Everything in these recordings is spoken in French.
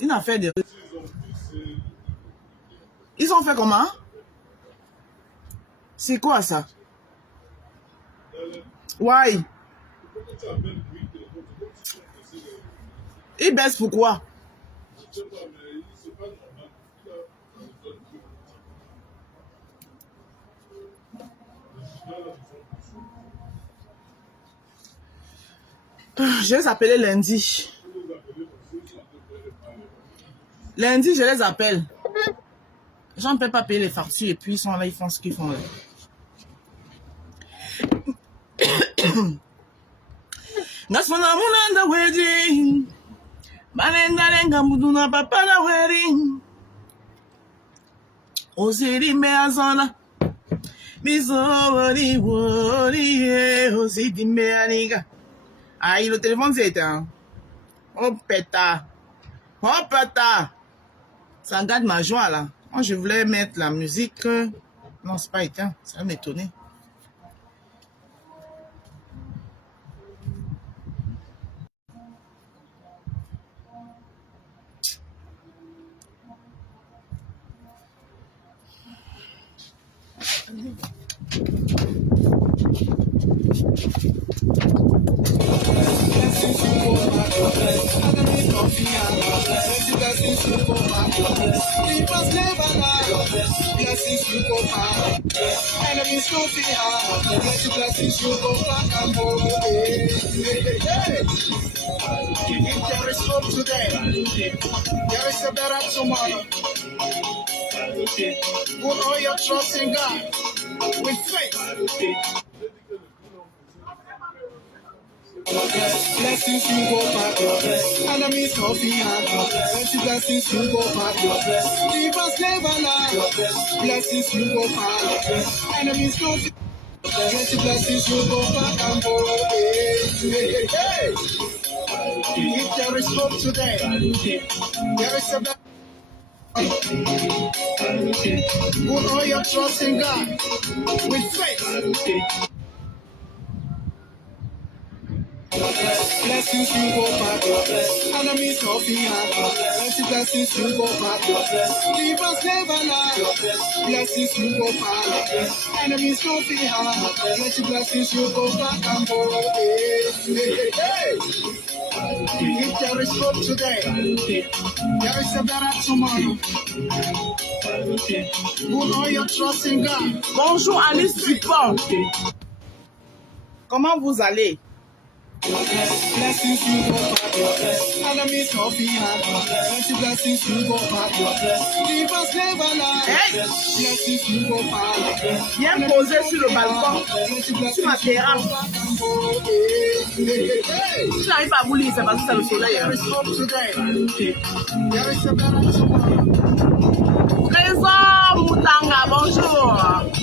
Une affaire de... Ils ont fait comment? C'est quoi ça? Why? Ils baissent pourquoi? Je les appelle lundi. Lundi, je les appelle. Les gens ne peuvent pas payer les factures et puis ils sont là, ils font ce qu'ils font là. Nasmana munanda wedding. Manenda lenga muduna papa la wedding. Osiri meazona. Misori wori osidi meaniga. Aïe, le téléphone c'est éteint. Oh pétard. Oh pétard. Ça gâte ma joie là. Moi je voulais mettre la musique. Non, c'est pas éteint. Ça va m'étonner. There is hope today. There is a better tomorrow. Put all your trust in God with faith. Blessings you go back, enemies no fear. Plenty blessings you go back, leave us never lie. Blessings you go back, enemies no fear. Plenty blessings you go back and go. Hey. If there is hope today, there is a better. Put all your trust in God with faith. Blessings you go back, enemies no fear. Plenty blessings you go back, leave us never lie. Blessings you go back, enemies no fear. Plenty blessings you go back and go. Hey. If there is hope today, there is a better tomorrow. Put all your trust in God. Bonjour Alice Dupont. Comment vous allez? Blessings you go back, enemies no fear. Plenty blessings you go back, leave us never lie. Blessings you go back. Viens poser sur le balcon, sur ma terrasse. Je n'arrive pas à vous lire, c'est parce que c'est le soleil. Trésor Moutanga, bonjour.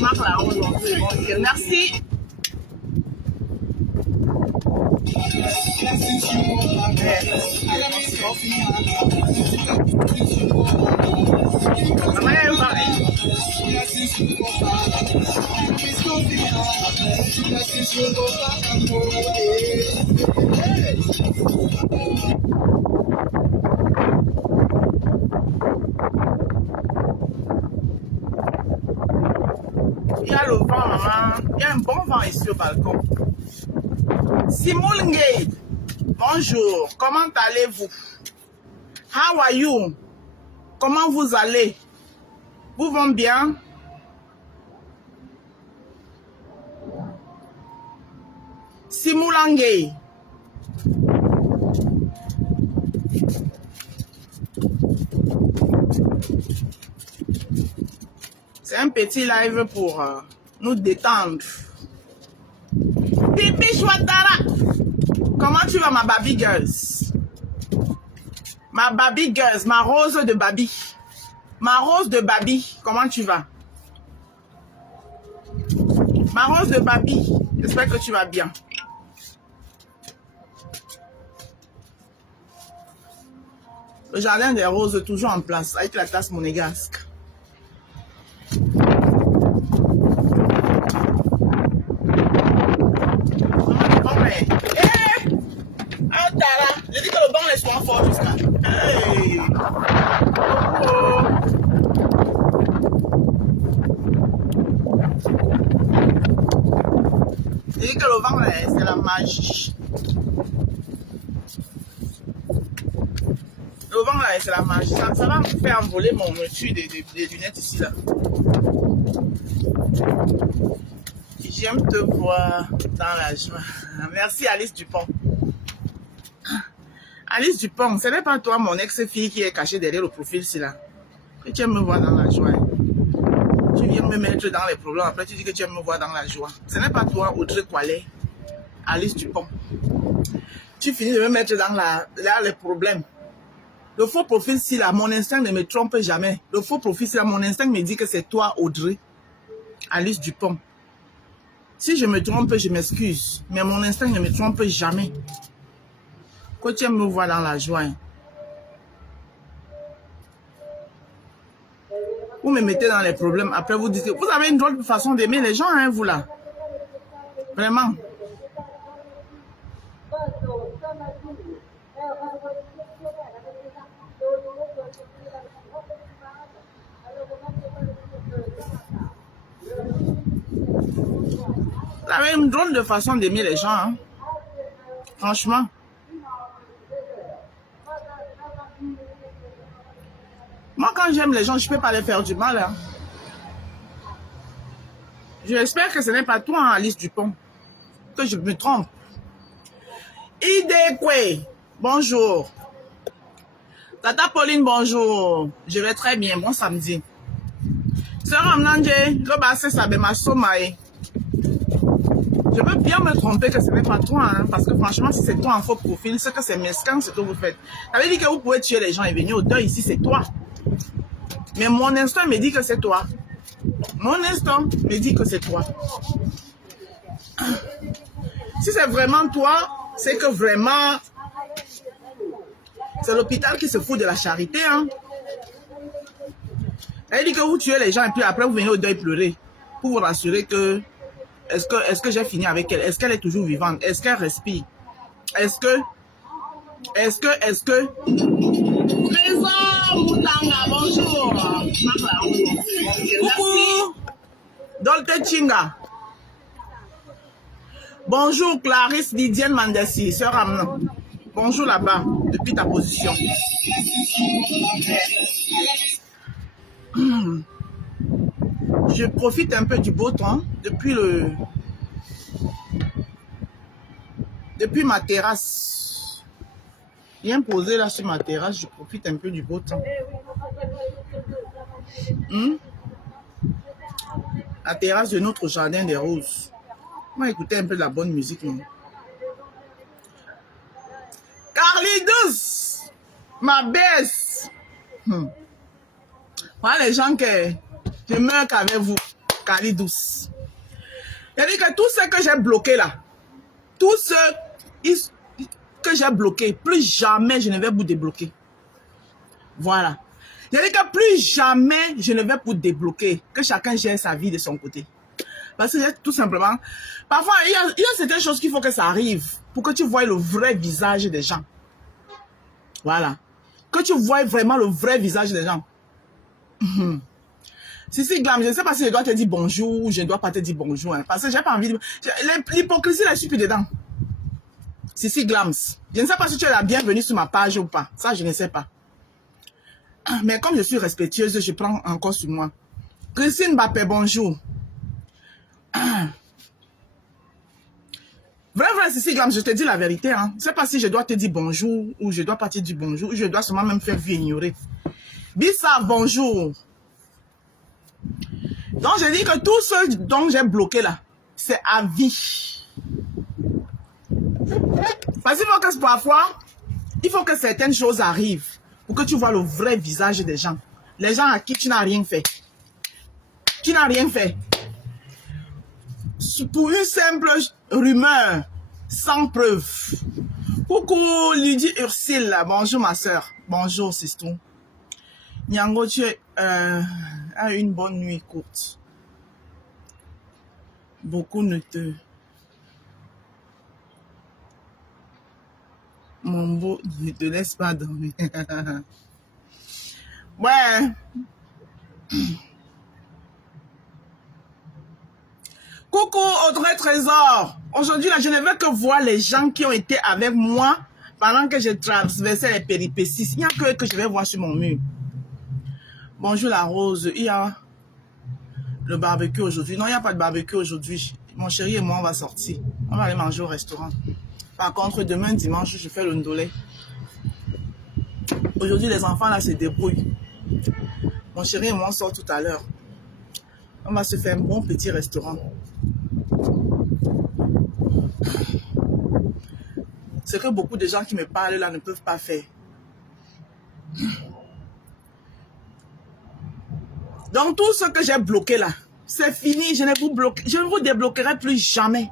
Marc Laron, bonjour. Merci. Blessings you go back, enemies no fear. Blessings you go back, blessings you go back, enemies no fear. Blessings you go back and go. Hey. Il y a le vent, hein? Il y a un bon vent ici au balcon. Simon Ngate, bonjour, comment allez-vous? How are you? Comment vous allez? Vous vont bien? Simon Ngate. C'est un petit live pour nous détendre. Pipi Chouatara. Comment tu vas, ma baby girls? Ma baby girls, ma rose de baby. Ma rose de baby, comment tu vas? Ma rose de baby, j'espère que tu vas bien. Le jardin des roses toujours en place avec la tasse monégasque. J'ai dit que le banc laisse-moi fort jusqu'à. Hey. magie. Le vent là, c'est la magie. Ça va me faire envoler mon dessus des lunettes ici là. J'aime te voir dans la joie. Merci Alice Dupont. Alice Dupont, ce n'est pas toi mon ex-fille qui est cachée derrière le profil ici là. Que tu aimes me voir dans la joie. Tu viens me mettre dans les problèmes. Après tu dis que tu aimes me voir dans la joie. Ce n'est pas toi Audrey Qualet. Alice Dupont. Tu finis de me mettre dans les problèmes. Le faux profil ici là, mon instinct ne me trompe jamais. Le faux profil ici là, mon instinct me dit que c'est toi Audrey. Alice Dupont. Si je me trompe, je m'excuse. Mais mon instinct ne me trompe jamais. Que tu aimes me voir dans la joie. Vous me mettez dans les problèmes. Après, vous dites que vous avez une drôle de façon d'aimer les gens, hein, vous là. Vraiment. Vous avez une drôle de façon d'aimer les gens, hein. Franchement. Moi, quand j'aime les gens, je ne peux pas les faire du mal. Hein. J'espère que ce n'est pas toi, hein, Alice Dupont, que je me trompe. Idekwe, bonjour. Tata Pauline, bonjour. Je vais très bien, bon samedi. Sœur Amnanje, le bassin sabe ma somae. Je veux bien me tromper que ce n'est pas toi, hein, parce que franchement, si c'est toi en faux profil, c'est que c'est mesquin ce que vous faites. Ça veut dire que vous pouvez tuer les gens et venir au deuil ici, c'est toi. Mais mon instinct me dit que c'est toi. Mon instinct me dit que c'est toi. Si c'est vraiment toi, c'est que vraiment, c'est l'hôpital qui se fout de la charité. Hein. Ça veut dire que vous tuez les gens et puis après vous venez au deuil pleurer. Pour vous rassurer que, est-ce que j'ai fini avec elle? Est-ce qu'elle est toujours vivante? Est-ce qu'elle respire? Est-ce que... Trésor Moutanga, bonjour. Coucou. Dolte Chinga. Bonjour Clarisse Didienne Mandessi, sœur Amna. Bonjour là-bas, depuis ta position. Je profite un peu du beau temps depuis ma terrasse. Bien posé là sur ma terrasse, je profite un peu du beau temps. La terrasse de notre jardin des roses. On va écouter un peu de la bonne musique, non? Carly Douce, ma baisse. Voilà les gens que je meurs qu'avec vous, Carly Douce. C'est-à-dire que tout ce que j'ai bloqué là, tout ce que j'ai bloqué, plus jamais je ne vais vous débloquer. Voilà. C'est-à-dire que plus jamais je ne vais vous débloquer, que chacun gère sa vie de son côté. Parce que tout simplement, parfois il y a certaines choses qu'il faut que ça arrive pour que tu vois le vrai visage des gens. Voilà. Que tu vois vraiment le vrai visage des gens. Si, Glam, je ne sais pas si je dois te dire bonjour ou je ne dois pas te dire bonjour. Hein, parce que j'ai pas envie de... L'hypocrisie, là, je suis plus dedans. Si, Glams. Je ne sais pas si tu es la bienvenue sur ma page ou pas. Ça, je ne sais pas. Mais comme je suis respectueuse, je prends encore sur moi. Christine Bappé, bonjour. Vrai, Sissi Glam, je te dis la vérité. Hein. Je ne sais pas si je dois te dire bonjour ou je dois pas te dire bonjour ou je dois seulement même faire vue ignorer. Bissa, bonjour. Donc, je dis que tout ce dont j'ai bloqué là, c'est à vie. Parce qu'il faut que parfois, il faut que certaines choses arrivent pour que tu vois le vrai visage des gens. Les gens à qui tu n'as rien fait. Tu n'as rien fait. Pour une simple rumeur, sans preuve. Coucou Lydie Ursule, bonjour ma soeur. Bonjour Sistou. Nyango, tu as une bonne nuit courte. Beaucoup ne te... Mon beau ne te laisse pas dormir. Ouais. Coucou Audrey Trésor. Aujourd'hui, là, je ne veux que voir les gens qui ont été avec moi pendant que je traversais les péripéties. Il n'y a que je vais voir sur mon mur. Bonjour la Rose. Il y a le barbecue aujourd'hui. Non, il n'y a pas de barbecue aujourd'hui. Mon chéri et moi, on va sortir. On va aller manger au restaurant. Par contre, demain, dimanche, je fais le ndolé. Aujourd'hui, les enfants, là, se débrouillent. Mon chéri et moi, on sort tout à l'heure. On va se faire un bon petit restaurant. Ce que beaucoup de gens qui me parlent là ne peuvent pas faire. Donc, tout ce que j'ai bloqué là, c'est fini. Je ne vous débloquerai plus jamais.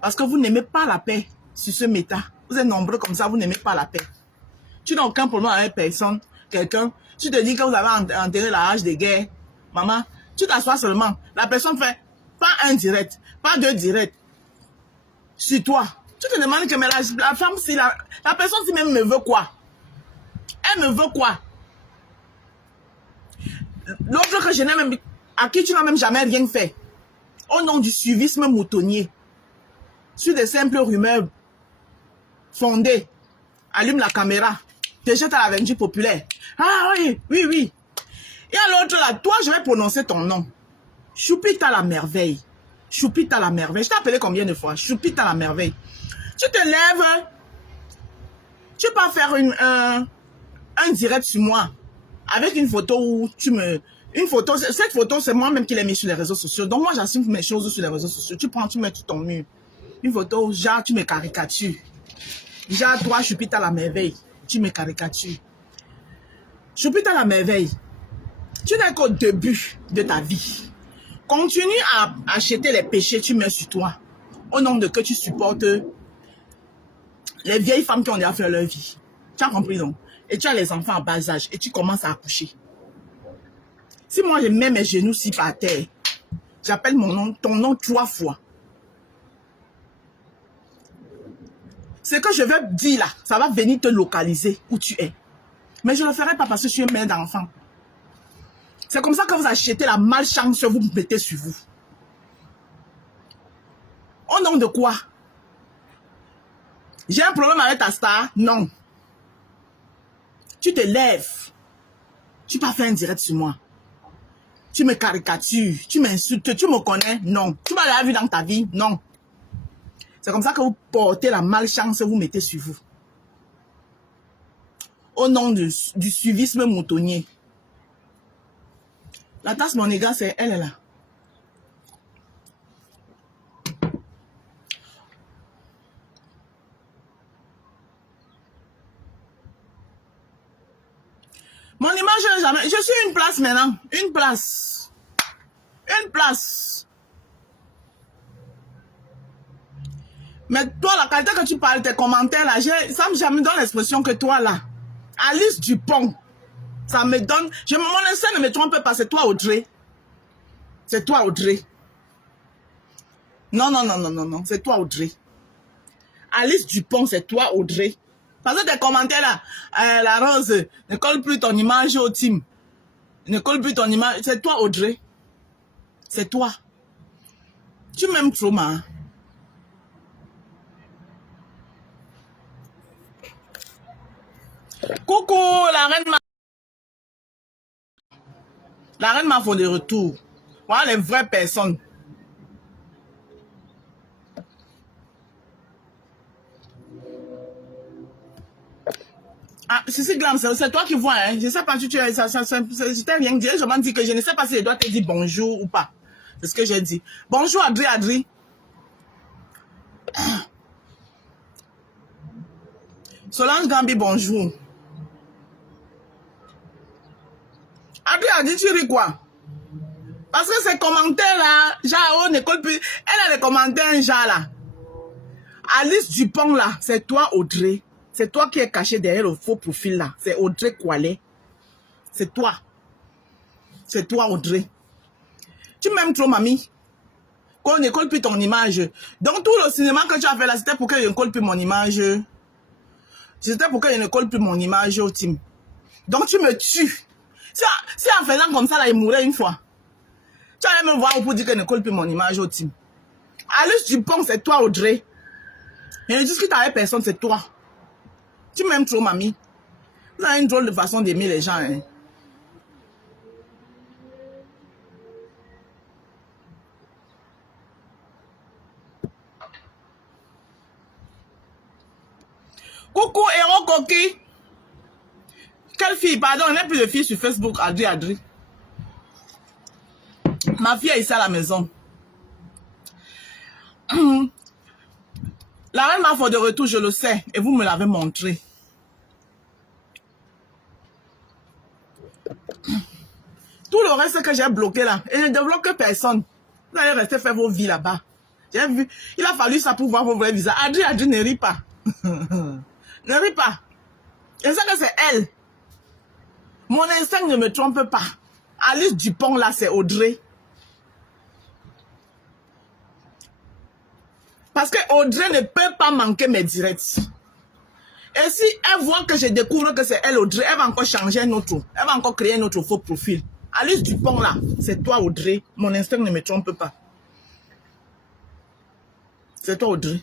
Parce que vous n'aimez pas la paix sur ce méta. Vous êtes nombreux comme ça, vous n'aimez pas la paix. Tu n'as aucun problème avec personne, quelqu'un. Tu te dis que vous avez enterré la hache de guerre. Maman, tu t'assois seulement. La personne fait pas un direct, pas deux directs. Sur toi. Tu te demandes que mais la femme, si la personne si même me veut quoi? Elle me veut quoi? L'autre que je n'ai même, à qui tu n'as même jamais rien fait. Au nom du suivisme moutonnier. Sur des simples rumeurs fondées. Allume la caméra. Te jette à l'aventure populaire. Ah oui, oui, oui. Et à l'autre là, toi, je vais prononcer ton nom. Choupita la merveille. Choupita la merveille. Je t'ai appelé combien de fois? Choupita la merveille. Tu te lèves. Tu peux faire un direct sur moi. Avec une photo où tu me... Une photo, cette photo, c'est moi-même qui l'ai mis sur les réseaux sociaux. Donc moi, j'assume mes choses sur les réseaux sociaux. Tu prends, tu mets tout ton mur. Une photo, genre, tu me caricatures. Genre, toi, Choupita la merveille. Tu me caricatures. Choupita la merveille. Tu n'es qu'au début de ta vie. Continue à acheter les péchés que tu mets sur toi. Au nom de que tu supportes les vieilles femmes qui ont déjà fait leur vie. Tu as compris donc? Et tu as les enfants à bas âge et tu commences à accoucher. Si moi je mets mes genoux si par terre, j'appelle mon nom, ton nom 3 fois. Ce que je vais dire là, ça va venir te localiser où tu es. Mais je ne le ferai pas parce que je suis une mère d'enfant. C'est comme ça que vous achetez la malchance que vous mettez sur vous. Au nom de quoi? J'ai un problème avec ta star? Non. Tu te lèves. Tu peux faire un direct sur moi. Tu me caricatures. Tu m'insultes. Tu me connais? Non. Tu m'as déjà vu dans ta vie? Non. C'est comme ça que vous portez la malchance que vous mettez sur vous. Au nom du suivisme moutonnier. La tasse Monéga, c'est elle est là. Mon image n'est jamais... Je suis une place maintenant. Une place. Une place. Mais toi, la qualité que tu parles, tes commentaires là, ça me donne l'expression que toi là, Alice Dupont, ça me donne... Mon essai ne me trompe pas, c'est toi Audrey. C'est toi Audrey. Non, non, non, non, non, non, c'est toi Audrey. Alice Dupont, c'est toi Audrey. Parce que tes commentaires là, la Rose, ne colle plus ton image au team. Ne colle plus ton image. C'est toi Audrey. C'est toi. Tu m'aimes trop, ma. Coucou, la reine ma. La reine m'a fait de retour. Voilà les vraies personnes. Ah, Cécile Glam, c'est toi qui vois, hein. Je sais pas si tu es, je t'ai rien dit. Je m'en dis que je ne sais pas si je dois te dire bonjour ou pas. C'est ce que j'ai dit. Bonjour, Adri. Solange Gambi, bonjour. Adri, tu ris quoi? Parce que ces commentaires là, genre, on n'écoute plus. Elle a des commentaires, genre là. Alice Dupont là, c'est toi, Audrey. C'est toi qui es caché derrière le faux profil là. C'est Audrey Koualé. C'est toi. C'est toi, Audrey. Tu m'aimes trop, mamie. Qu'on ne colle plus ton image. Donc, tout le cinéma que tu as fait là, c'était pour que je ne colle plus mon image. C'était pour que je ne colle plus mon image au team. Donc, tu me tues. Si en faisant comme ça, là, il mourrait une fois. Tu Tu allais me voir pour dire qu'elle ne colle plus mon image au team. Alice Dupont, c'est toi, Audrey. Et je discute avec personne, c'est toi. Tu m'aimes trop, mamie. Vous avez une drôle de façon d'aimer les gens. Hein. Coucou, Héros Coquille. Quelle fille? Pardon, il n'y a plus de filles sur Facebook. Adri. Ma fille est ici à la maison. La reine m'a fait de retour, je le sais. Et vous me l'avez montré. Tout le reste que j'ai bloqué là, et je ne débloque personne. Vous allez rester faire vos vies là-bas. J'ai vu, il a fallu ça pour voir vos vrais visages. Adri, ne ris pas. Ne ris pas. Je sais que c'est elle. Mon instinct ne me trompe pas. Alice Dupont là, c'est Audrey. Parce que Audrey ne peut pas manquer mes directs. Et si elle voit que je découvre que c'est elle, Audrey, elle va encore changer un autre. Elle va encore créer un autre faux profil. Alice Dupont là, c'est toi, Audrey. Mon instinct ne me trompe pas. C'est toi, Audrey.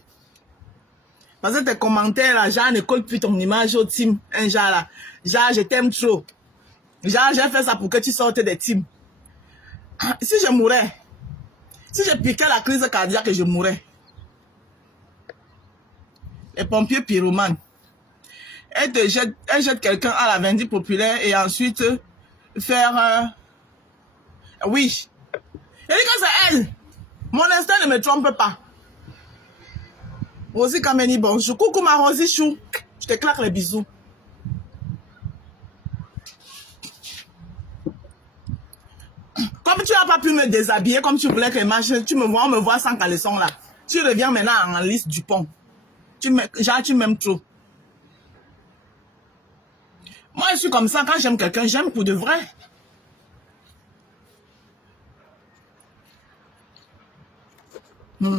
Parce que tes commentaires là, genre ne colle plus ton image au team. Un genre là, genre je t'aime trop. Genre j'ai fait ça pour que tu sortes des teams. Si je mourais, si je piquais la crise cardiaque, je mourrais. Les pompiers pyromanes. Elle jette quelqu'un à la vindicte populaire et ensuite faire... Oui. Elle dit que c'est elle. Mon instinct ne me trompe pas. Rosie Kameni, bonjour. Coucou ma Rosie Chou. Je te claque les bisous. Comme tu n'as pas pu me déshabiller comme tu voulais que tu me vois, on me voit sans caleçon là. Tu reviens maintenant en liste Dupont. Genre, tu m'aimes trop. Moi, je suis comme ça. Quand j'aime quelqu'un, j'aime pour de vrai. En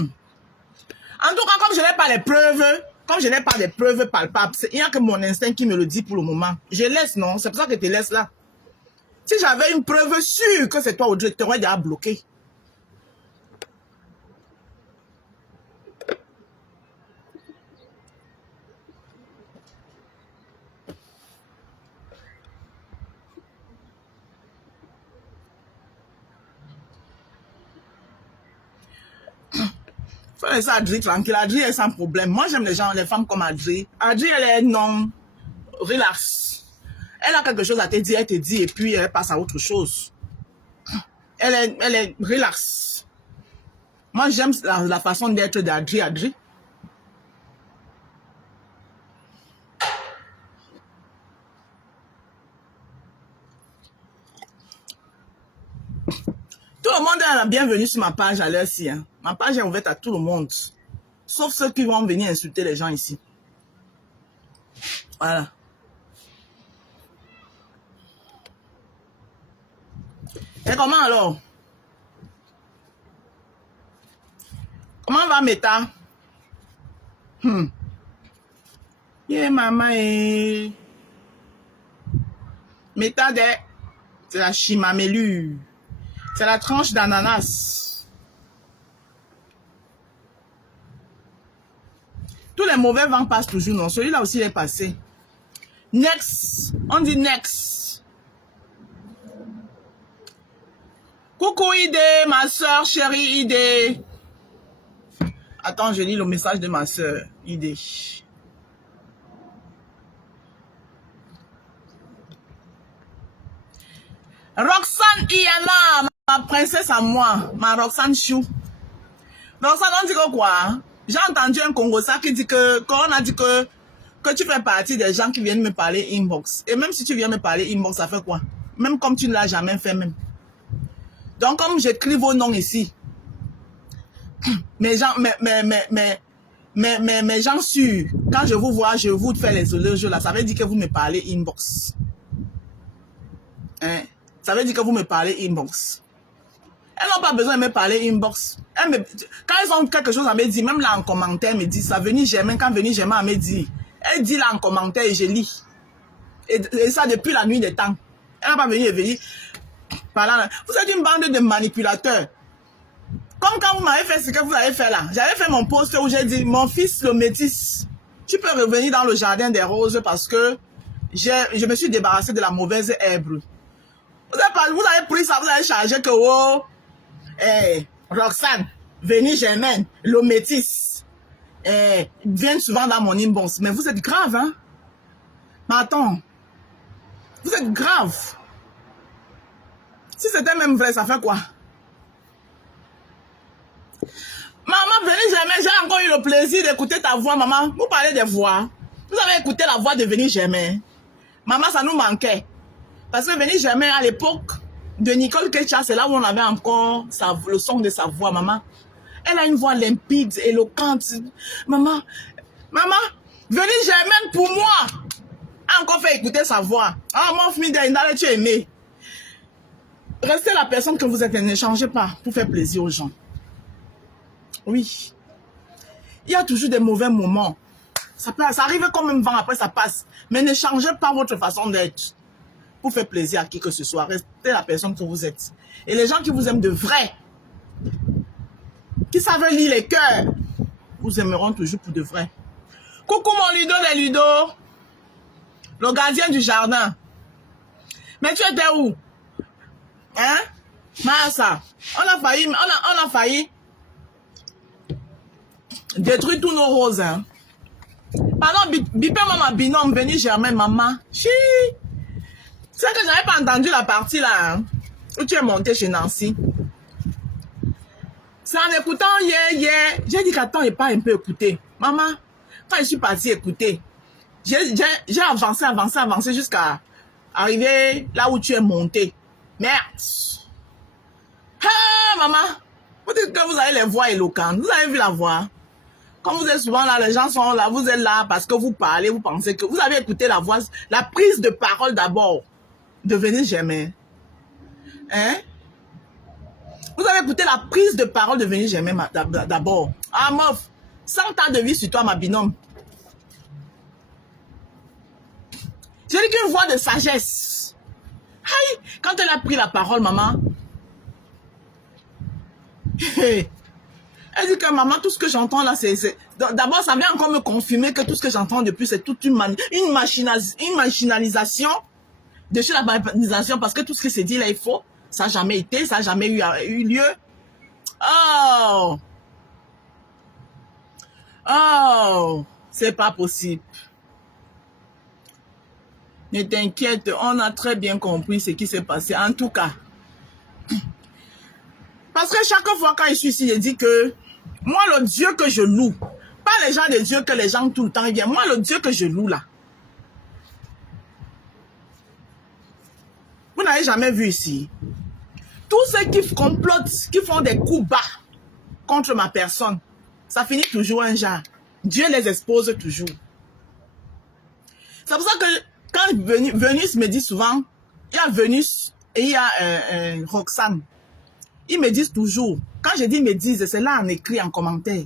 tout cas, comme je n'ai pas les preuves, comme je n'ai pas des preuves palpables, il n'y a que mon instinct qui me le dit pour le moment. Je laisse, non? C'est pour ça que je te laisse là. Si j'avais une preuve sûre que c'est toi, Audrey, je t'aurais déjà bloqué. Faut laisser Adri tranquille. Adri est sans problème. Moi, j'aime les gens, les femmes comme Adri. Adri, elle est non relax. Elle a quelque chose à te dire, elle te dit, et puis elle passe à autre chose. Elle est relax. Moi, j'aime la façon d'être d'Adri. Adri. Tout le monde est la bienvenue sur ma page à l'heure-ci. Hein. Ma page est ouverte à tout le monde. Sauf ceux qui vont venir insulter les gens ici. Voilà. Et comment alors? Comment va Meta? Yeah, maman. Meta c'est la chimamélue. C'est la tranche d'ananas. Tous les mauvais vents passent toujours, non? Celui-là aussi est passé. Next. On dit next. Coucou Idé, ma soeur chérie Idé. Attends, je lis le message de ma soeur Idé. Roxane Iana, ma princesse à moi, ma Roxane Chou. Roxane, on dit que quoi? J'ai entendu un Congolais qui dit qu'on a dit que tu fais partie des gens qui viennent me parler inbox. Et même si tu viens me parler inbox, ça fait quoi? Même comme tu ne l'as jamais fait même. Donc, comme j'écris vos noms ici, mes gens, mes gens sûrs, quand je vous vois, je vous fais les éloges là, ça veut dire que vous me parlez inbox. Hein? Ça veut dire que vous me parlez inbox. Elles n'ont pas besoin de me parler inbox. Quand elles ont quelque chose à me dire, même là en commentaire, elles me disent ça. Venir Germain, quand venir Germain à me dire, elle dit là en commentaire et je lis. Et ça depuis la nuit des temps. Elle n'a pas venu et venir. Par là, vous êtes une bande de manipulateurs. Comme quand vous m'avez fait ce que vous avez fait là. J'avais fait mon post où j'ai dit, mon fils le métis, tu peux revenir dans le jardin des roses parce que je me suis débarrassé de la mauvaise herbe. Vous avez pris ça, vous avez chargé que oh, Roxane, Vénie Germaine, le métis, viennent souvent dans mon inbox. Mais vous êtes grave, hein? Mais attends, vous êtes grave. Si c'était même vrai, ça fait quoi? Maman, Vénie Germaine, j'ai encore eu le plaisir d'écouter ta voix, maman. Vous parlez des voix. Vous avez écouté la voix de Vénie Germaine. Maman, ça nous manquait. Parce que Vénie Germaine, à l'époque de Nicole Ketcha, c'est là où on avait encore le son de sa voix, maman. Elle a une voix limpide, éloquente. Maman, Vénie Germaine, pour moi, a encore fait écouter sa voix. Ah, mon fils, tu es aimé. Restez la personne que vous êtes, ne changez pas pour faire plaisir aux gens. Oui. Il y a toujours des mauvais moments. Ça arrive comme un vent, après ça passe. Mais ne changez pas votre façon d'être pour faire plaisir à qui que ce soit. Restez la personne que vous êtes. Et les gens qui vous aiment de vrai, qui savent lire les cœurs, vous aimeront toujours pour de vrai. Coucou mon Ludo des Ludo, le gardien du jardin. Mais tu étais où? Hein? Massa, on a failli détruire tous nos roses. Hein? Pardon, bipé maman binôme, Vénie Germaine, maman. Chi! C'est que j'avais pas entendu la partie là, hein, où tu es monté chez Nancy. C'est en écoutant hier, j'ai dit qu'attends, il pas un peu écouté. Maman, quand je suis partie écouter, j'ai avancé jusqu'à arriver là où tu es monté. Merde! Ah, maman! Vous dites que vous avez les voix éloquentes. Vous avez vu la voix? Quand vous êtes souvent là, les gens sont là, vous êtes là parce que vous parlez, vous pensez que vous avez écouté la voix, la prise de parole d'abord de Vénie Germaine. Hein? Vous avez écouté la prise de parole de Vénie Germaine d'abord. Ah, meuf, 100 ans de vie sur toi, ma binôme. J'ai dit qu'une voix de sagesse. Aïe, quand elle a pris la parole, maman, elle dit que maman, tout ce que j'entends là, c'est... D'abord, ça vient encore me confirmer que tout ce que j'entends depuis, c'est toute une machinalisation de chez la banalisation, parce que tout ce qui s'est dit là, il faut. Ça n'a jamais été, ça n'a jamais eu lieu. Oh! Oh! C'est pas possible. Ne t'inquiète, on a très bien compris ce qui s'est passé. En tout cas, parce que chaque fois quand je suis ici, je dis que moi, le Dieu que je loue, pas les gens de Dieu que les gens tout le temps viennent, moi, le Dieu que je loue là, vous n'avez jamais vu ici. Tous ceux qui complotent, qui font des coups bas contre ma personne, ça finit toujours un genre. Dieu les expose toujours. C'est pour ça que quand Venus me dit souvent, il y a Venus et il y a Roxane. Ils me disent toujours, quand je dis ils me disent, c'est là en écrit, en commentaire.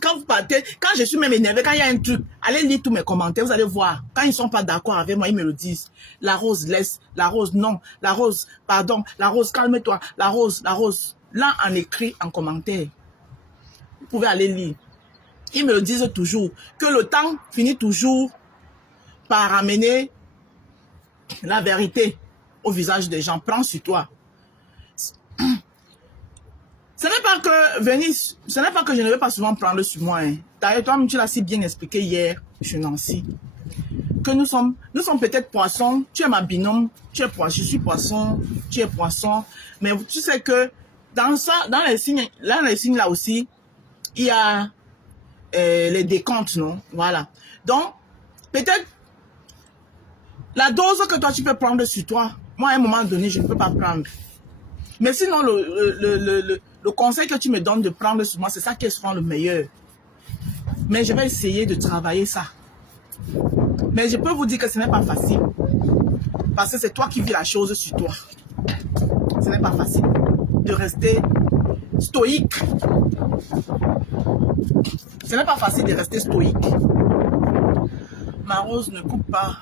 Quand vous partez, quand je suis même énervé, quand il y a un truc, allez lire tous mes commentaires, vous allez voir. Quand ils ne sont pas d'accord avec moi, ils me le disent. La rose laisse, la rose non, la rose pardon, la rose calme-toi, la rose. Là en écrit, en commentaire. Vous pouvez aller lire. Ils me le disent toujours, que le temps finit toujours par amener la vérité au visage des gens. Prends sur toi. Ce n'est pas que Vénice, ce n'est pas que je ne vais pas souvent prendre sur moi. Hein. D'ailleurs, toi, tu l'as si bien expliqué hier chez Nancy. Que nous sommes peut-être poissons. Tu es ma binôme. Tu es poisson. Je suis poisson. Tu es poisson. Mais tu sais que dans ça, dans les signes là aussi, il y a les décomptes, non? Voilà. Donc, peut-être la dose que toi tu peux prendre sur toi, moi à un moment donné, je ne peux pas prendre. Mais sinon, le conseil que tu me donnes de prendre sur moi, c'est ça qui sera le meilleur. Mais je vais essayer de travailler ça. Mais je peux vous dire que ce n'est pas facile. Parce que c'est toi qui vis la chose sur toi. Ce n'est pas facile de rester stoïque. Ce n'est pas facile de rester stoïque. Ma rose ne coupe pas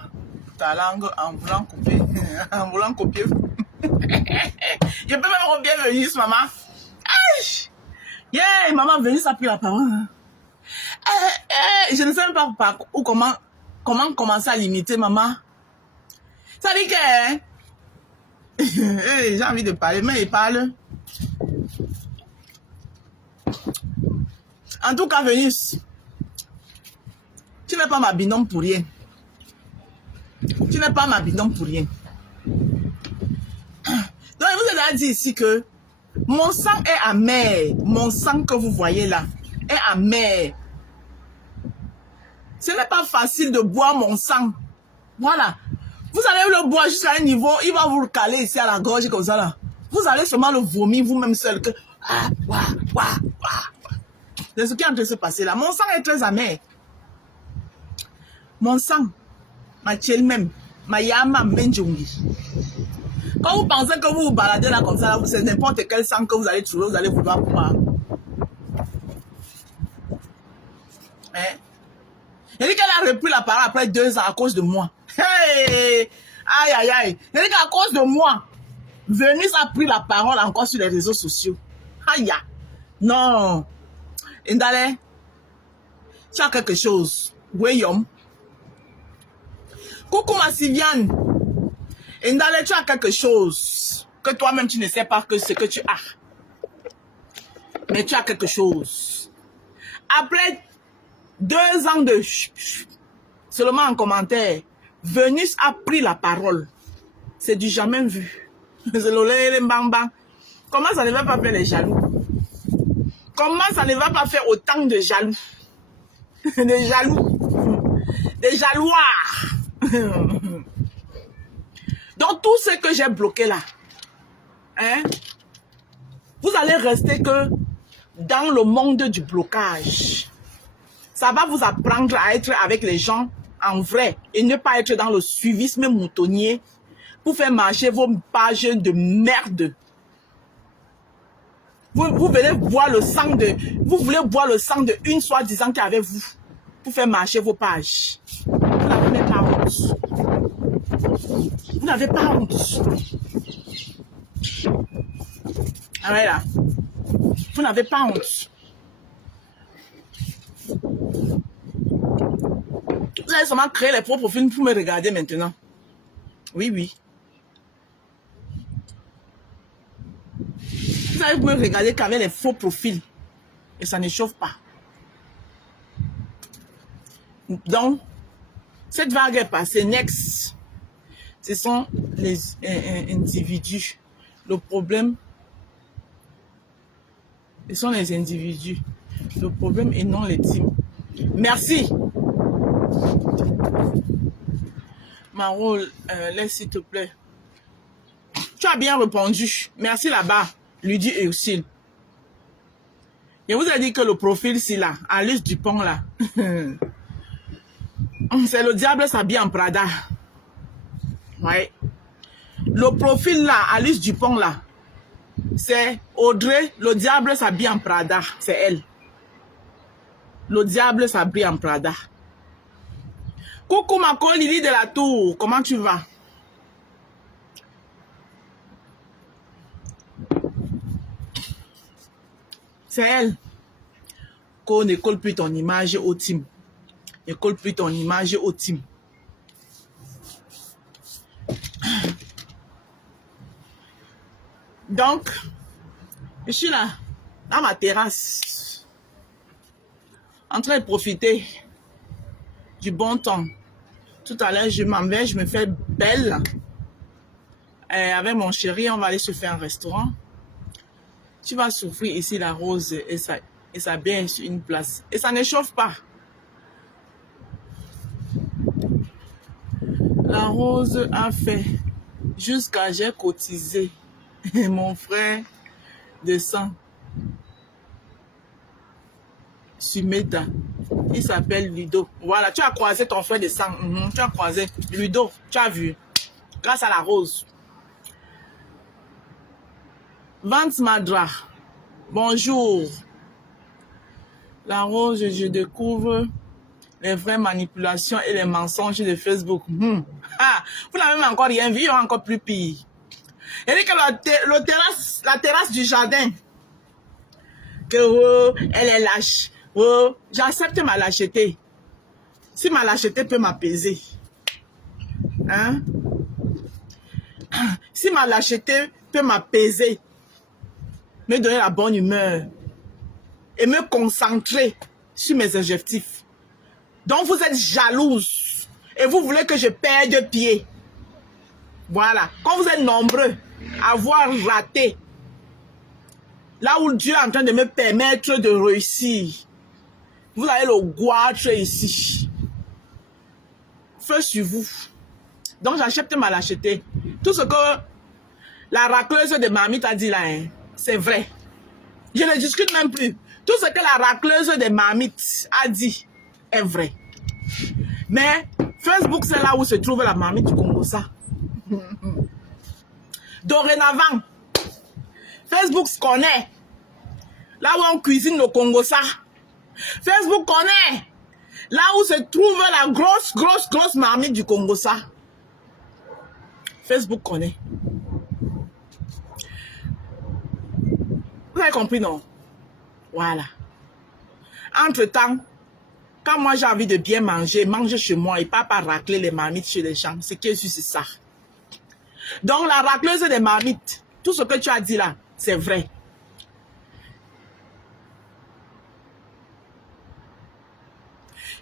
ta langue en voulant couper. En voulant copier. Je peux même revenir Vénus, maman. Aïe! Yeah, maman, Vénus a pris la parole. Je ne sais même pas par où, comment commencer à l'imiter, maman. Ça dit que... j'ai envie de parler, mais il parle. En tout cas, Vénus, tu n'es pas ma binôme pour rien. Tu n'es pas ma binôme pour rien. Donc, je vous ai dit ici que mon sang est amer. Mon sang que vous voyez là est amer. Ce n'est pas facile de boire mon sang. Voilà. Vous allez le boire jusqu'à un niveau, il va vous le caler ici à la gorge comme ça là. Vous allez seulement le vomir vous-même seul. Que... C'est ce qui est en train de se passer là. Mon sang est très amer. Mon sang, ma tchel même, ma yama menjongi. Quand vous pensez que vous vous baladez là comme ça, c'est n'importe quel sang que vous allez trouver, vous allez vouloir boire. Hein? Il dit qu'elle a repris la parole après 2 ans à cause de moi. Hey! Aïe, aïe, aïe. Il dit qu'à cause de moi, Vénus a pris la parole encore sur les réseaux sociaux. Aïe! Non! Indale, tu as quelque chose. William. Coucou ma Sylviane. Indale, tu as quelque chose que toi-même tu ne sais pas que ce que tu as. Mais tu as quelque chose. Après 2 ans de seulement en commentaire, Vénus a pris la parole. C'est du jamais vu. C'est l'olé, bang. Comment ça ne va pas faire les jaloux? Comment ça ne va pas faire autant de jaloux? Des jaloux. Des jalouards. Donc tout ce que j'ai bloqué là, hein, vous allez rester que dans le monde du blocage. Ça va vous apprendre à être avec les gens en vrai et ne pas être dans le suivisme moutonnier pour faire marcher vos pages de merde. Vous voulez boire le sang de une soi-disant qui est avec vous pour faire marcher vos pages. Vous n'avez pas honte. Vous n'avez pas honte. Ah ouais là. Vous n'avez pas honte. Vous allez seulement créer les propres films pour me regarder maintenant. Oui, oui. Vous allez me regarder qu'avec les faux profils. Et ça ne chauffe pas. Donc, cette vague est passée. Next, ce sont les individus. Le problème, ce sont les individus. Le problème est non les teams. Merci. Marole, laisse s'il te plaît. Tu as bien répondu. Merci là-bas. Lui dit Ursule. Je vous ai dit que le profil, c'est là. Alice Dupont là. C'est le diable s'habille en Prada. Ouais. Le profil là, Alice Dupont là, c'est Audrey, le diable s'habille en Prada. C'est elle. Le diable s'habille en Prada. Coucou ma collègue Lily de la Tour, comment tu vas? C'est elle. Qu'on ne colle plus ton image au team. Ne colle plus ton image au team. Donc, je suis là, dans ma terrasse, en train de profiter du bon temps. Tout à l'heure, je m'en vais, je me fais belle. Avec mon chéri, on va aller se faire un restaurant. Tu vas souffrir ici la rose et ça bien sur une place. Et ça ne chauffe pas. La rose a fait jusqu'à j'ai cotisé. Et mon frère descend sur Meta. Il s'appelle Ludo. Voilà, tu as croisé ton frère de sang. Tu as croisé Ludo, tu as vu. Grâce à la rose. Vance Madra. Bonjour. La rose, je découvre les vraies manipulations et les mensonges de Facebook. Ah, vous n'avez même encore rien vu, encore plus pire. Elle dit que la terrasse du jardin, que oh, elle est lâche. Oh, j'accepte ma lâcheté. Si ma lâcheté peut m'apaiser. Hein? Si ma lâcheté peut m'apaiser, me donner la bonne humeur et me concentrer sur mes objectifs. Donc vous êtes jalouse et vous voulez que je perde pied. Voilà. Quand vous êtes nombreux à avoir raté, là où Dieu est en train de me permettre de réussir, vous allez le goitre ici. Feu sur vous. Donc j'accepte ma lâcheté. Tout ce que la racleuse de Marmite a dit là, hein, c'est vrai. Je ne discute même plus. Tout ce que la racleuse de Marmite a dit est vrai. Mais Facebook, c'est là où se trouve la Marmite du Congo, ça. Dorénavant, Facebook se connaît. Là où on cuisine le Congo, ça. Facebook connaît. Là où se trouve la grosse Marmite du Congo, ça. Facebook connaît. Vous avez compris, non? Voilà. Entre-temps, quand moi j'ai envie de bien manger, mange chez moi et pas racler les marmites chez les gens. Ce qui est juste ça. Donc la racleuse des marmites, tout ce que tu as dit là, c'est vrai.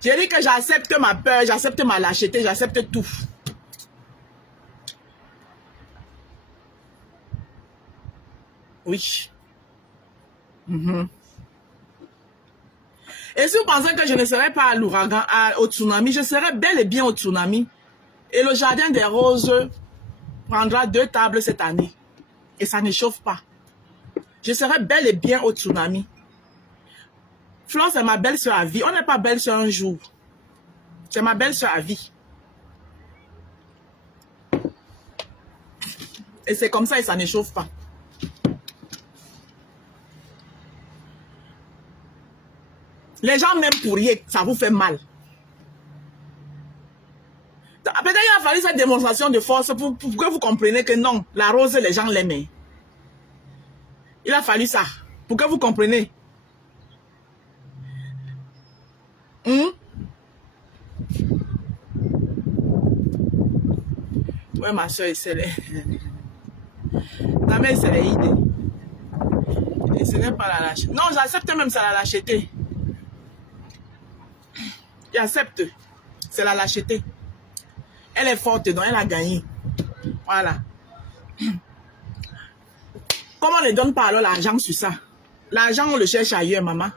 J'ai dit que j'accepte ma peur, j'accepte ma lâcheté, j'accepte tout. Oui. Et si vous pensez que je ne serai pas à l'ouragan, au tsunami, je serai bel et bien au tsunami. Et le jardin des roses prendra 2 tables cette année. Et ça ne chauffe pas. Je serai bel et bien au tsunami. Florence est ma belle-sœur à vie. On n'est pas belle-sœur un jour. C'est ma belle-sœur à vie. Et c'est comme ça et ça ne chauffe pas. Les gens m'aiment pour rien, ça vous fait mal. Peut-être qu'il a fallu cette démonstration de force pour que vous compreniez que non, la rose, les gens l'aimaient. Il a fallu ça pour que vous compreniez. Ouais, ma soeur, c'est les... Ta mère, c'est les idées. Et ce n'est pas la lâcheté. Non, j'accepte même ça, la lâcheté. J'accepte. C'est la lâcheté. Elle est forte, donc elle a gagné. Voilà. Comment on ne donne pas alors l'argent sur ça? L'argent, on le cherche ailleurs, maman.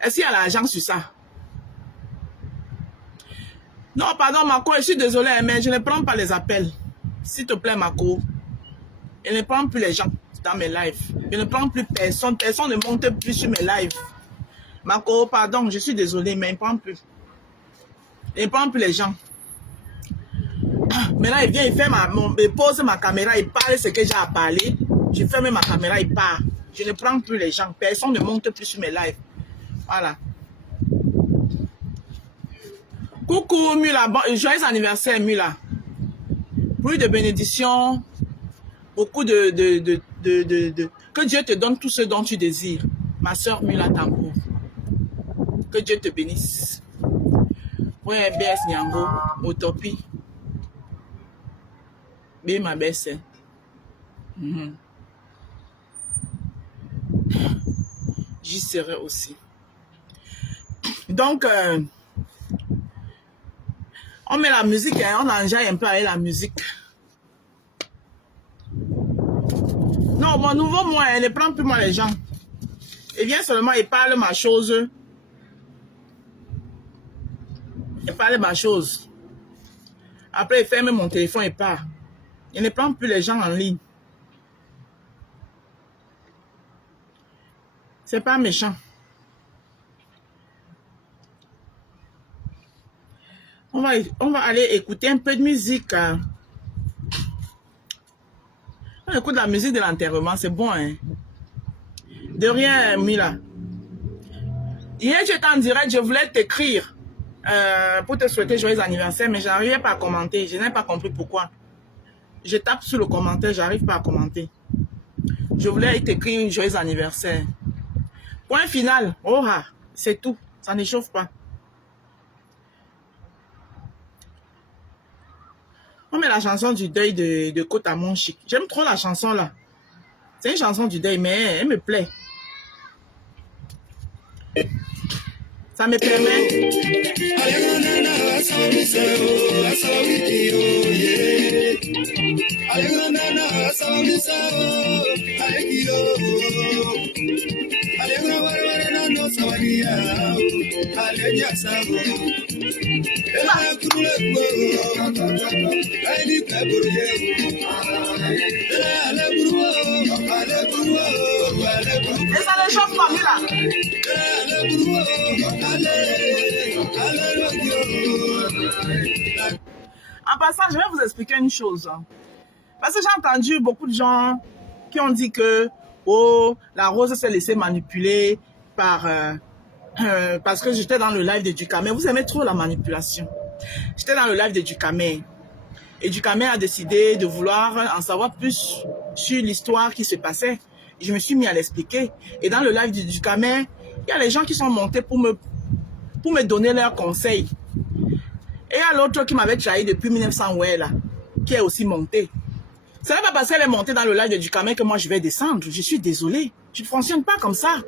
Est-ce qu'il y a l'argent sur ça? Non, pardon, Marco, je suis désolée, mais je ne prends pas les appels. S'il te plaît, Marco. Je ne prends plus les gens dans mes lives. Je ne prends plus personne. Personne ne monte plus sur mes lives. Marco, pardon, je suis désolée, mais je ne prends plus. Je ne prends plus les gens. Mais là, il vient, il pose ma caméra, il parle ce que j'ai à parler. Je ferme ma caméra, il part. Je ne prends plus les gens. Personne ne monte plus sur mes lives. Voilà. Coucou, Mula. Bon, joyeux anniversaire, Mula. Plus de bénédictions. Beaucoup de... Que Dieu te donne tout ce dont tu désires. Ma soeur Mula Tambour. Que Dieu te bénisse. Ouais, BS Nyango. Utopie. Bé ma baisse. J'y serai aussi. Donc, on met la musique, hein, on enjaille un peu avec la musique. Non, mon nouveau moi, elle ne prend plus moi les gens. Il vient seulement, il parle ma chose. Il parle ma chose. Après, il ferme mon téléphone et part. Il ne prend plus les gens en ligne. C'est pas méchant. On va aller écouter un peu de musique. On écoute la musique de l'enterrement, c'est bon, hein. De rien, Mila. Hier, j'étais en direct, je voulais t'écrire pour te souhaiter joyeux anniversaire, mais je n'arrivais pas à commenter. Je n'ai pas compris pourquoi. Je tape sur le commentaire, j'arrive pas à commenter. Je voulais t'écrire joyeux anniversaire. Point final. Oh ah, c'est tout. Ça n'échauffe pas. On met la chanson du deuil de Kotamon Chic. J'aime trop la chanson là. C'est une chanson du deuil, mais elle me plaît. Ça me permet. Et ça ne chauffe pas, là. En passant, je vais vous expliquer une chose. Parce que j'ai entendu beaucoup de gens qui ont dit que oh, la Rose s'est laissée manipuler par parce que j'étais dans le live de Ducamé. Vous aimez trop la manipulation. J'étais dans le live de Ducamé. Et Ducamé a décidé de vouloir en savoir plus sur l'histoire qui se passait. Je me suis mis à l'expliquer. Et dans le live de Ducamé, il y a les gens qui sont montés pour me donner leurs conseils. Et il y a l'autre qui m'avait trahi depuis 1900, ouais, là, qui est aussi monté. Ce n'est pas parce qu'elle est montée dans le live de Ducamé que moi je vais descendre. Je suis désolée. Je ne fonctionne pas comme ça.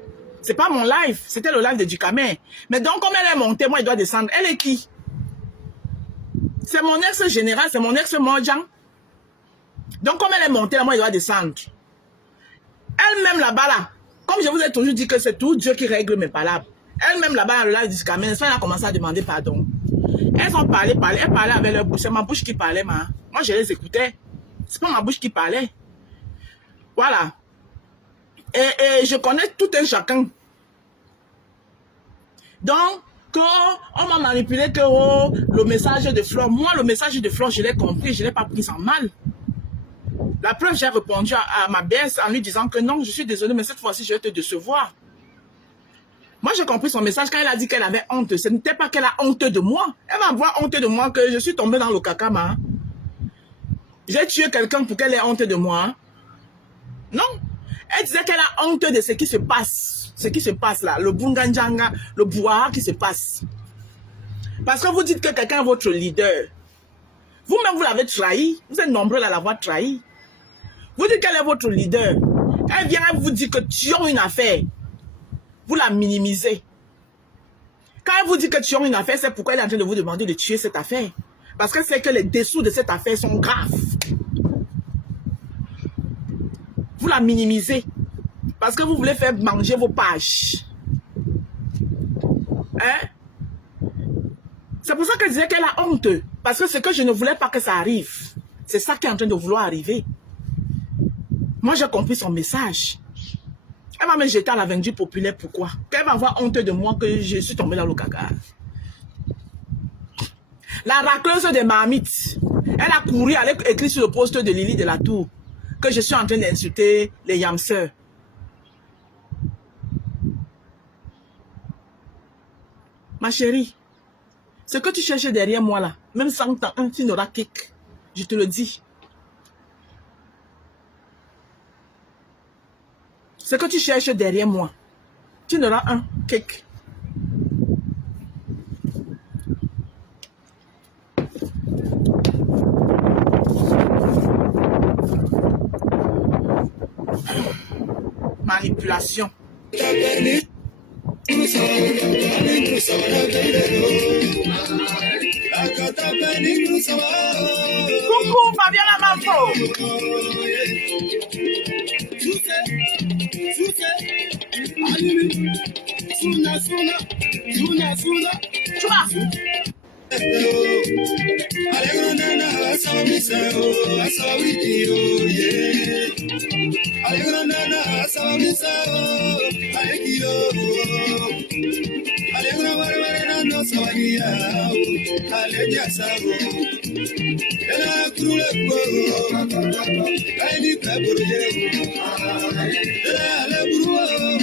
C'est pas mon live. C'était le live de Ducamé. Mais donc, comme elle est montée, moi, je dois descendre. Elle est qui? C'est mon ex-général, c'est mon ex-Morjan. Donc, comme elle est montée, là, moi, je dois descendre. Elle-même là-bas, là, comme je vous ai toujours dit que c'est tout Dieu qui règle mes palabres. Elle-même là-bas, dans le live de Ducamé, elle a commencé à demander pardon. Elles ont parlé, elles parlaient avec leur bouche. C'est ma bouche qui parlait, moi je les écoutais. C'est pas ma bouche qui parlait. Voilà. Et je connais tout un chacun. Donc, quand on m'a manipulé que oh, le message de Flore, moi le message de Flore, je l'ai compris, je ne l'ai pas pris en mal. La preuve, j'ai répondu à ma baisse en lui disant que non, je suis désolée, mais cette fois-ci, je vais te décevoir. Moi, j'ai compris son message quand elle a dit qu'elle avait honte. Ce n'était pas qu'elle a honte de moi. Elle va avoir honte de moi que je suis tombée dans le caca, hein. J'ai tué quelqu'un pour qu'elle ait honte de moi. Hein. Non. Elle disait qu'elle a honte de ce qui se passe. Ce qui se passe là. Le bunganjanga, le bois qui se passe. Parce que vous dites que quelqu'un est votre leader. Vous-même, vous l'avez trahi. Vous êtes nombreux à l'avoir trahi. Vous dites qu'elle est votre leader. Elle vient vous dire que tu as une affaire. Vous la minimisez. Quand elle vous dit que tu as une affaire, c'est pourquoi elle est en train de vous demander de tuer cette affaire. Parce qu'elle sait que les dessous de cette affaire sont graves. Vous la minimisez. Parce que vous voulez faire manger vos pages. Hein? C'est pour ça qu'elle disait qu'elle a honte. Parce que c'est que je ne voulais pas que ça arrive. C'est ça qui est en train de vouloir arriver. Moi, j'ai compris son message. Elle va me jeter à la vendue populaire. Pourquoi? Qu'elle va avoir honte de moi que je suis tombée dans le caca. La racleuse des marmites. Elle a couru, elle a écrit sur le poste de Lily de la Tour que je suis en train d'insulter les yamseurs. Ma chérie, ce que tu cherches derrière moi là, même sans temps, tu n'auras kick. Je te le dis. Ce que tu cherches derrière moi, tu n'auras un kick. Manipulation. Coucou Fabiola Manfo.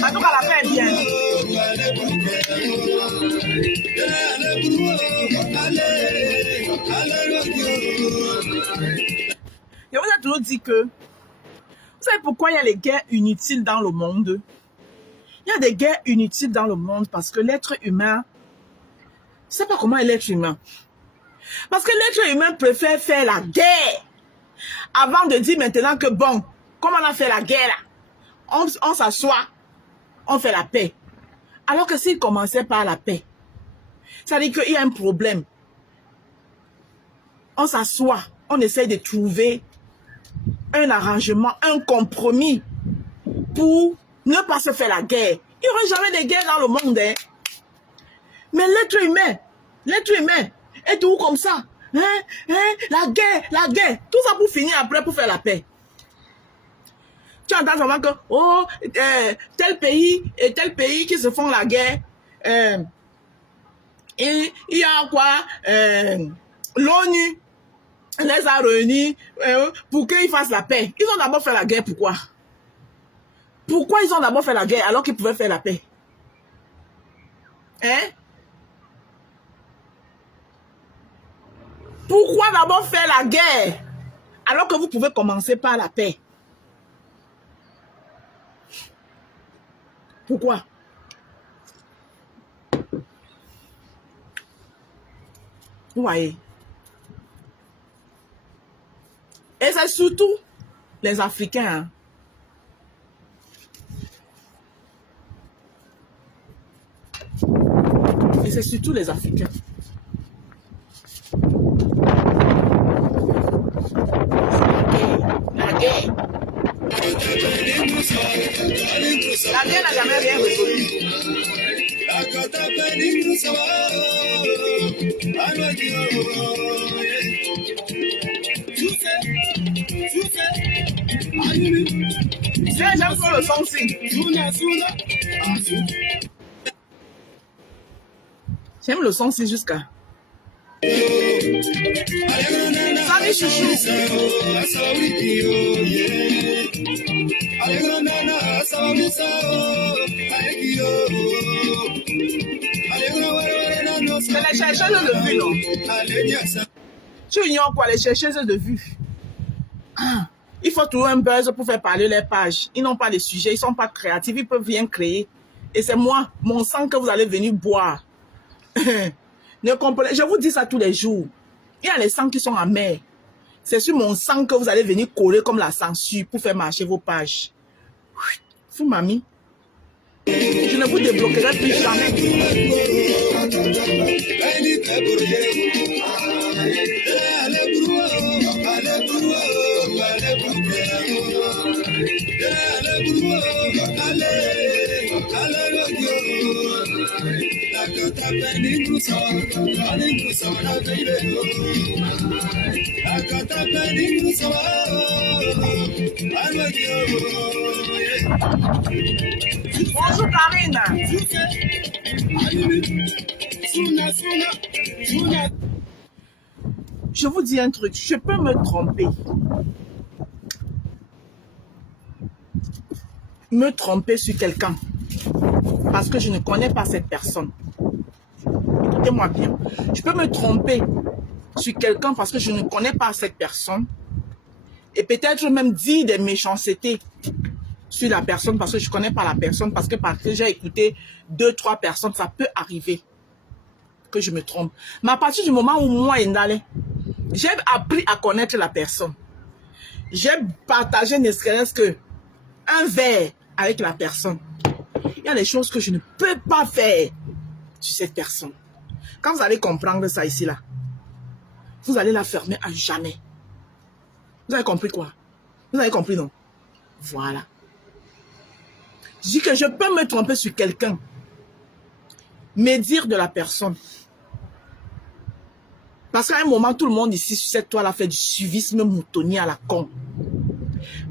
En tout cas, la paix est bien. Je vous a toujours dit que, vous savez pourquoi il y a les guerres inutiles dans le monde? Il y a des guerres inutiles dans le monde parce que l'être humain, je ne sais pas comment est l'être humain. Parce que l'être humain préfère faire la guerre avant de dire maintenant que bon, comme on a fait la guerre là, on s'assoit, on fait la paix. Alors que s'il commençait par la paix, ça veut dire qu'il y a un problème. On s'assoit, on essaie de trouver un arrangement, un compromis pour ne pas se faire la guerre. Il n'y aura jamais de guerre dans le monde. Hein? Mais l'être humain est tout comme ça. La guerre. Tout ça pour finir après, pour faire la paix. Tu entends vraiment que, oh, tel pays et tel pays qui se font la guerre, et il y a quoi, l'ONU les a réunis pour qu'ils fassent la paix. Ils ont d'abord fait la guerre, pourquoi? Pourquoi ils ont d'abord fait la guerre alors qu'ils pouvaient faire la paix? Hein? Pourquoi d'abord faire la guerre alors que vous pouvez commencer par la paix? Pourquoi? Vous voyez? Et c'est surtout les Africains. Hein? Et c'est surtout les Africains. La guerre. La guerre n'a jamais rien résolu. J'aime sur le son signe. J'aime le son signe jusqu'à. Salut chouchou. C'est les chercheuses de vue, non? Tu ignores quoi, les chercheuses de vue? Ah, il faut trouver un buzz pour faire parler les pages. Ils n'ont pas de sujet, ils ne sont pas créatifs, ils peuvent rien créer. Et c'est moi, mon sang que vous allez venir boire. Ne comprenez, je vous dis ça tous les jours. Il y a les sangs qui sont amers. C'est sur mon sang que vous allez venir coller comme la censure pour faire marcher vos pages. Fou mamie. Je ne vous débloquerai plus jamais. Bonjour Karine. Je vous dis un truc, je peux me tromper. Me tromper sur quelqu'un. Parce que je ne connais pas cette personne. Écoutez-moi bien. Je peux me tromper sur quelqu'un parce que je ne connais pas cette personne. Et peut-être même dire des méchancetés sur la personne parce que je ne connais pas la personne. Parce que j'ai écouté 2-3 personnes, ça peut arriver que je me trompe. Mais à partir du moment où moi, Indale, j'ai appris à connaître la personne. J'ai partagé ne serait-ce que un verre avec la personne. Il y a des choses que je ne peux pas faire sur cette personne. Quand vous allez comprendre ça ici, là, vous allez la fermer à jamais. Vous avez compris quoi? Vous avez compris, non? Voilà. Je dis que je peux me tromper sur quelqu'un. Médire de la personne. Parce qu'à un moment, tout le monde ici sur cette toile a fait du suivisme moutonnier à la con.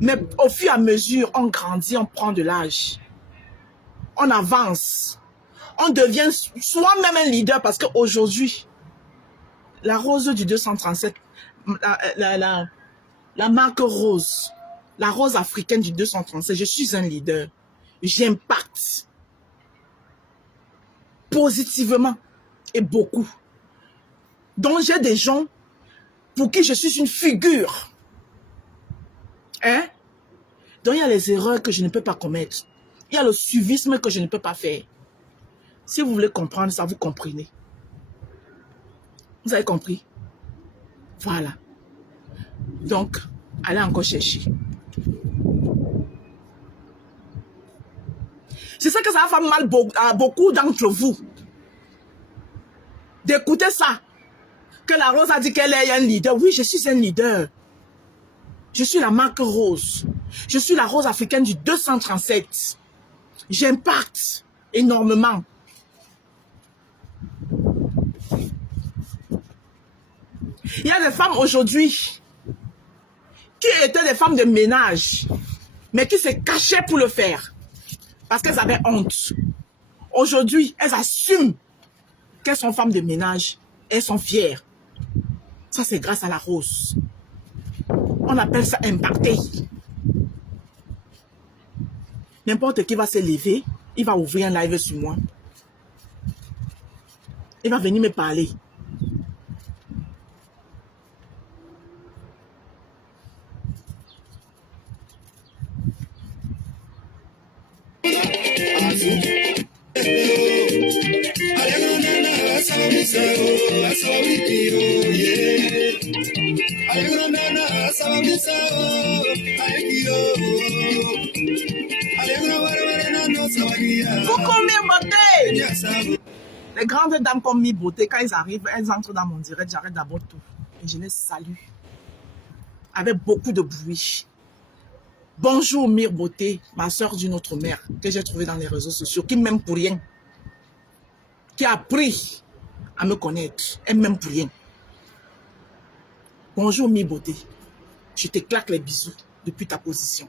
Mais au fur et à mesure, on grandit, on prend de l'âge. On avance. On devient soi-même un leader parce qu'aujourd'hui, la rose du 237, la marque rose, la rose africaine du 237, je suis un leader. J'impacte positivement et beaucoup. Donc j'ai des gens pour qui je suis une figure. Hein? Donc, il y a les erreurs que je ne peux pas commettre. Il y a le suivisme que je ne peux pas faire. Si vous voulez comprendre ça, vous comprenez. Vous avez compris? Voilà. Donc, allez encore chercher. Je sais que ça va faire mal à beaucoup d'entre vous d'écouter ça. Que la Rose a dit qu'elle est un leader. Oui, je suis un leader. Je suis la marque Rose. Je suis la Rose africaine du 237. J'impacte énormément. Il y a des femmes aujourd'hui qui étaient des femmes de ménage, mais qui se cachaient pour le faire. Parce qu'elles avaient honte. Aujourd'hui, elles assument qu'elles sont femmes de ménage. Elles sont fières. Ça, c'est grâce à la Rose. On appelle ça impacter. N'importe qui va se lever, il va ouvrir un live sur moi. Il va venir me parler. Coucou mes beautés! Les grandes dames comme mes beautés, quand elles arrivent, elles entrent dans mon direct, j'arrête d'abord tout. Et je les salue. Avec beaucoup de bruit. Bonjour Mire Beauté, ma soeur d'une autre mère, que j'ai trouvée dans les réseaux sociaux, qui m'aime pour rien. Qui a appris à me connaître. Elle m'aime pour rien. Bonjour Mire Beauté. Je te claque les bisous depuis ta position.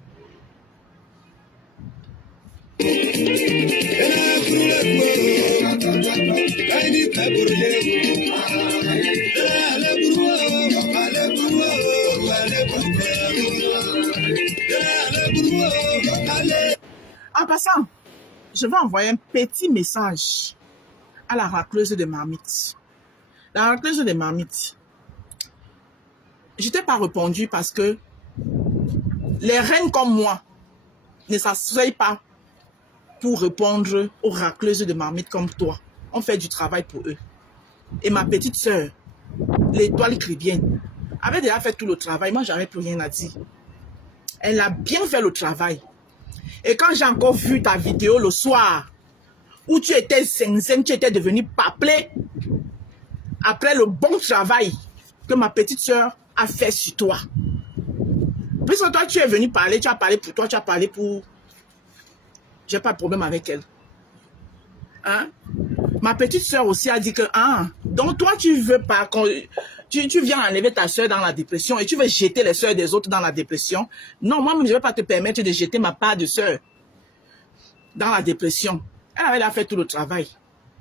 En passant, je vais envoyer un petit message à la racleuse de marmite. La racleuse de marmite, je t'ai pas répondu parce que les reines comme moi ne s'asseyent pas pour répondre aux racleuses de marmite comme toi. On fait du travail pour eux. Et ma petite sœur, l'étoile chrétienne, avait déjà fait tout le travail. Moi, j'avais plus rien à dire. Elle a bien fait le travail. Et quand j'ai encore vu ta vidéo le soir, où tu étais zinzin, tu étais devenu paplé, après le bon travail que ma petite sœur a fait sur toi. Puisque toi, tu es venu parler, tu as parlé pour toi, tu as parlé pour... J'ai pas de problème avec elle. Hein? Ma petite sœur aussi a dit que, donc toi, tu veux pas, tu viens enlever ta sœur dans la dépression et tu veux jeter les sœurs des autres dans la dépression. Non, moi, je ne vais pas te permettre de jeter ma part de sœur dans la dépression. Elle avait déjà fait tout le travail.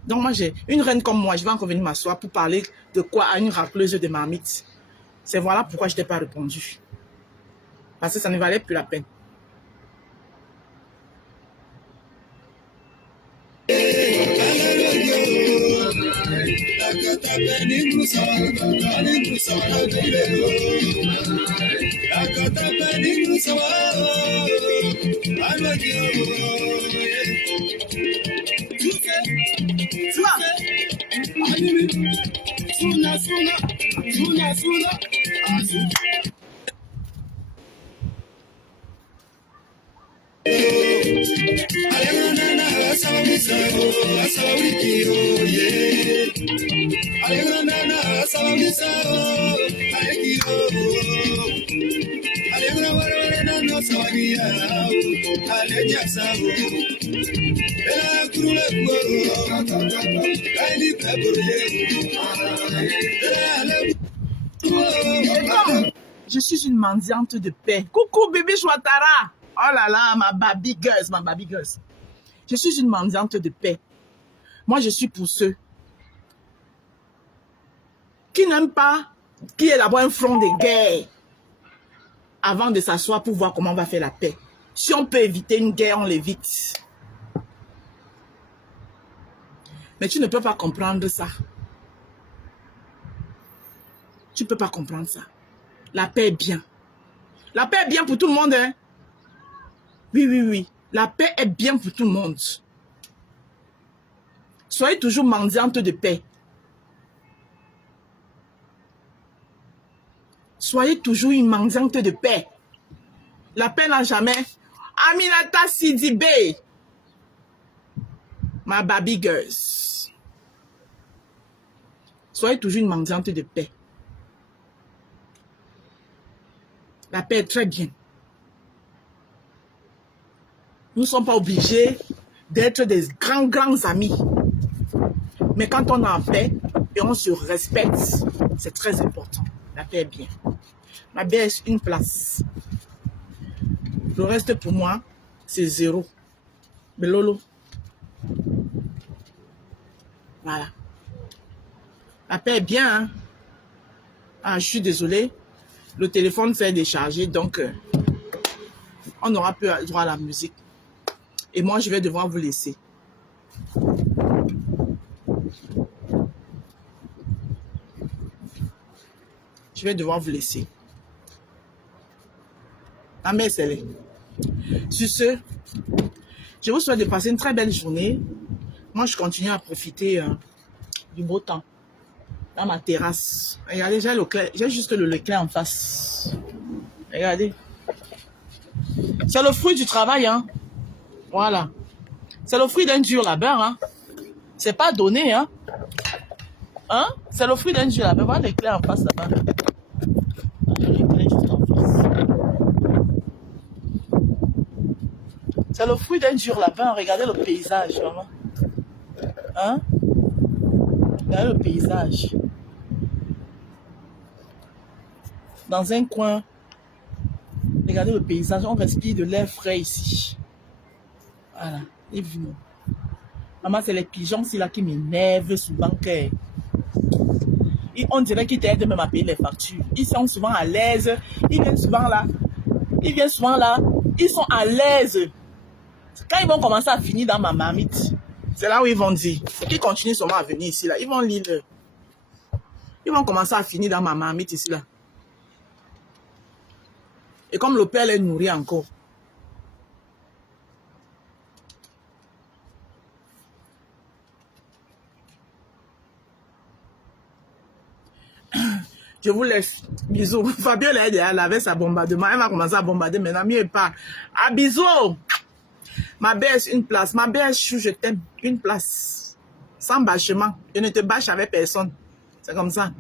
Donc moi, j'ai une reine comme moi, je vais encore venir m'asseoir pour parler de quoi à une racleuse de marmite. C'est voilà pourquoi je t'ai pas répondu. Parce que ça ne valait plus la peine. Je suis une mendiante de paix. Coucou bébé Chouatara. Oh là là, ma baby girls, ma baby girls. Je suis une mendiante de paix. Moi, je suis pour ceux qui n'aiment pas qu'il y ait d'abord un front de guerre avant de s'asseoir pour voir comment on va faire la paix. Si on peut éviter une guerre, on l'évite. Mais tu ne peux pas comprendre ça. Tu ne peux pas comprendre ça. La paix est bien. La paix est bien pour tout le monde. Hein? Oui, oui, oui. La paix est bien pour tout le monde. Soyez toujours mendiante de paix. Soyez toujours une mendiante de paix. La paix n'a jamais... Aminata Sidibé. Ma baby girls. Soyez toujours une mendiante de paix. La paix est très bien. Nous ne sommes pas obligés d'être des grands amis. Mais quand on est en paix et on se respecte, c'est très important. La paix est bien. Ma baisse, une place. Le reste pour moi, c'est 0. Belolo. Voilà. La paix est bien. Hein? Ah, je suis désolée. Le téléphone s'est déchargé, donc on n'aura plus droit à la musique. Et moi, je vais devoir vous laisser. Je vais devoir vous laisser. Ah, mais c'est là. Sur ce, je vous souhaite de passer une très belle journée. Moi, je continue à profiter du beau temps dans ma terrasse. Regardez, j'ai juste le Leclerc en face. Regardez. C'est le fruit du travail, hein. Voilà. C'est le fruit d'un dur labeur, hein. C'est pas donné, hein. Hein? C'est le fruit d'un dur labeur. Voilà l'éclair en face là-bas. C'est le fruit d'un dur lapin. Regardez le paysage, vraiment. Hein? Regardez le paysage. Dans un coin, regardez le paysage. On respire de l'air frais ici. Voilà. Et vous. Maman, c'est les pigeons ici là qui m'énervent souvent. On dirait qu'ils t'aident même à payer les factures. Ils sont souvent à l'aise. Ils viennent souvent là. Ils sont à l'aise. Quand ils vont commencer à finir dans ma marmite, c'est là où ils vont dire. Ils continuent seulement à venir ici là. Ils vont lire. Ils vont commencer à finir dans ma marmite ici là. Et comme le père les nourrit encore. Je vous laisse. Bisous. Fabiola est derrière, elle avait sa bombardement. Elle va commencer à bombarder maintenant. Mieux pas. Ah, bisous. Ma baisse, une place. Ma baisse, je t'aime. Une place. Sans bâchement. Je ne te bâche avec personne. C'est comme ça.